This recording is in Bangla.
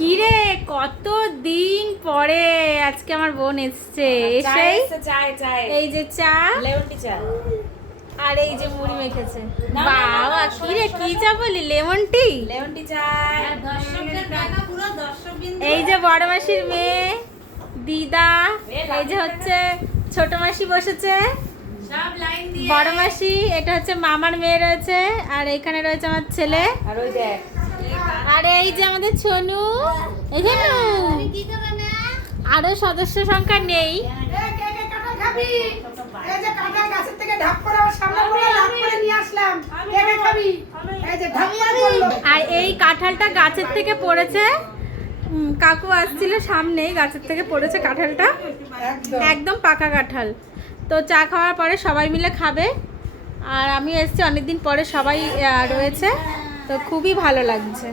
কিরে কত দিন পরে আজকে আমার বোন এসছে, এসেই এই যে চা আর এই যে মুড়ি মেখেছে। বাবা কিরে কি চা বলি? Lemon tea. এই যে বড় মাসির মেয়ে দিদা, এই যে হচ্ছে ছোট মাসি বসেছে, বড় মাসি, এটা হচ্ছে মামার মেয়ে রয়েছে, আর এখানে রয়েছে আমার ছেলে, আর এই যে আমাদের ছনু, এই যে আরো সদস্য সংখ্যা নেই। আর এই কাঁঠালটা গাছের থেকে পড়েছে, কাকু আসছিল সামনেই, গাছের থেকে পড়েছে কাঁঠালটা, একদম পাকা কাঁঠাল। তো চা খাওয়ার পরে সবাই মিলে খাবে, আর আমি এসেছি অনেকদিন পরে, সবাই রয়েছে, তো খুবই ভালো লাগছে।